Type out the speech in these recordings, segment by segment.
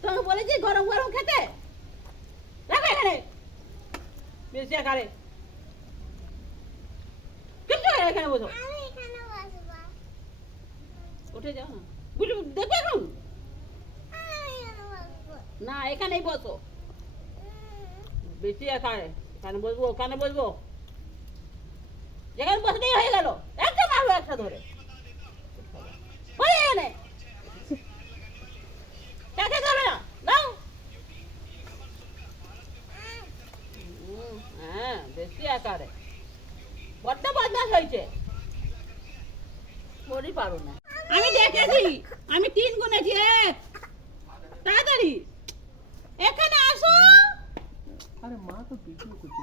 তোমাকে বলেছি গরম গরম খেতে। রাখো এখানে বেশি খারে এখানে বসো। উঠে যাও না বুঝলি দেখবে এখন না এখানেই বসো। বেশি খায় এখানে বসবো ওখানে বসবো যেখানে বসলেই হয়ে গেল। একটা মারবো একটা ধরে এনে খেতে হবে না দাও। হ্যাঁ বেশি আকারে বড্ড বদমাশ হয়েছে। বড়ি পারো না আমি দেখেছি আমি 3 গুনেছি। তাড়াতাড়ি এখানে আসো। আরে মা তো ভিডিও করছে।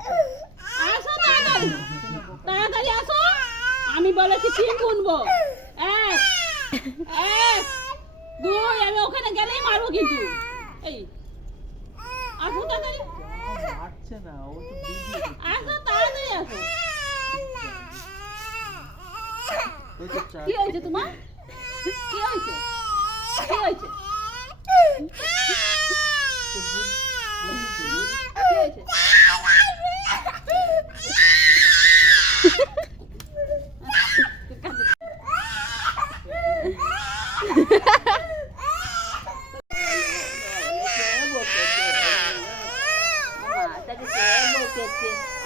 আসো তাড়াতাড়ি তাড়াতাড়ি আসো। আমি বলেছি 3 গুনবো। 1 1 2 আমি ওখানে গেলেই মারবো কিন্তু। এই আসো তাড়াতাড়ি মারছে না ও তো ভিডিও করছে। আসো তাড়াতাড়ি আসো। ওই তো চা কি হয়েছে তোমার? কি হয়েছে? কি হয়েছে? কি হয়েছে?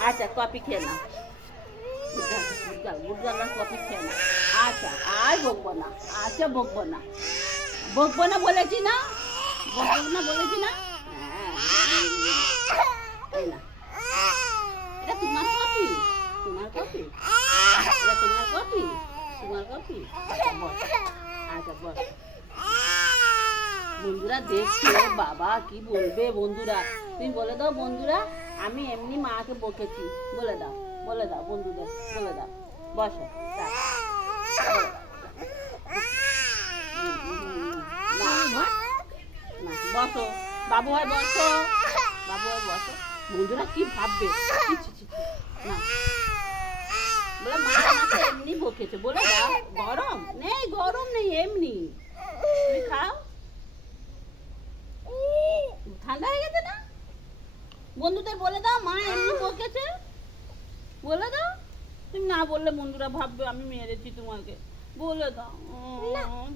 আচ্ছা কপি খেয়ে না গুড়গালার কপি খেয়ে না। আচ্ছা আর বকবো না। আচ্ছা বকবো না বকবো না বলেছি না বকবো না বলেছি না। এই না এটা তোমার কপি তোমার কপি এটা তোমার কপি তোমার কপি। আচ্ছা বল বন্ধুরা দেখছে বাবা কি বলবে বন্ধুরা। তুমি বলে দাও বন্ধুরা আমি এমনি মাকে বকেছি। বলে দাও বন্ধুদের বলে দাও। বসো বসো বাবু হয় বসো বাবু হয় বসো। বন্ধুরা কি ভাববে না বলে মা আমাকে এমনি বকেছে। বলে দাও গরম নেই এমনি তুমি খাও। ঠান্ডা হয়ে গেছে না বন্ধুদের বলে দাও মা এমনি বকেছে। বলে দাও তুমি না বললে বন্ধুরা ভাববে আমি মেরেছি তোমাকে। বলে দাও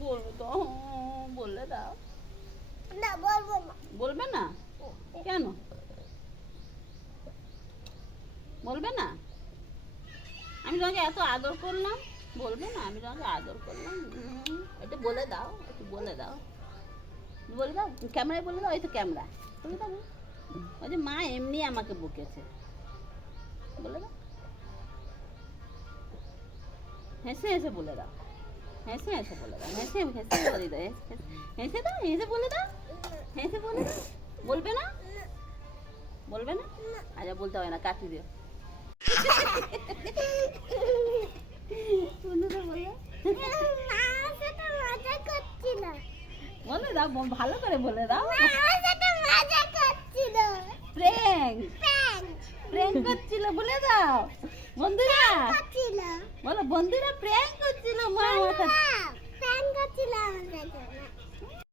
বলে দাও বলে দাও। বলবে না কেন বলবে না? আমি তোমাকে এত আদর করলাম বলবে না? আমি তোমাকে আদর করলাম এটা বলে দাও একটু বলে দাও বলে দাও ক্যামেরায় বলে দাও। এই তো ক্যামেরা বলে দাও ওই যে মা এমনি আমাকে বকেছে। বলে দাও হেসে হেসে বলে দাও হেসে হেসে বলে দাও হেসে হেসে বলে দাও হেসে দাও হেসে বলে দাও হেসে বলে দাও। বলবে না বলবে না? আচ্ছা বলতে হবে না কাটি দিও। বলে দাও ভালো করে বলে দাও। প্র্যাঙ্ক করছিল বলে দাও বন্ধুরা বলো বন্ধুরা প্র্যাঙ্ক করছিল মা আমার সাথে।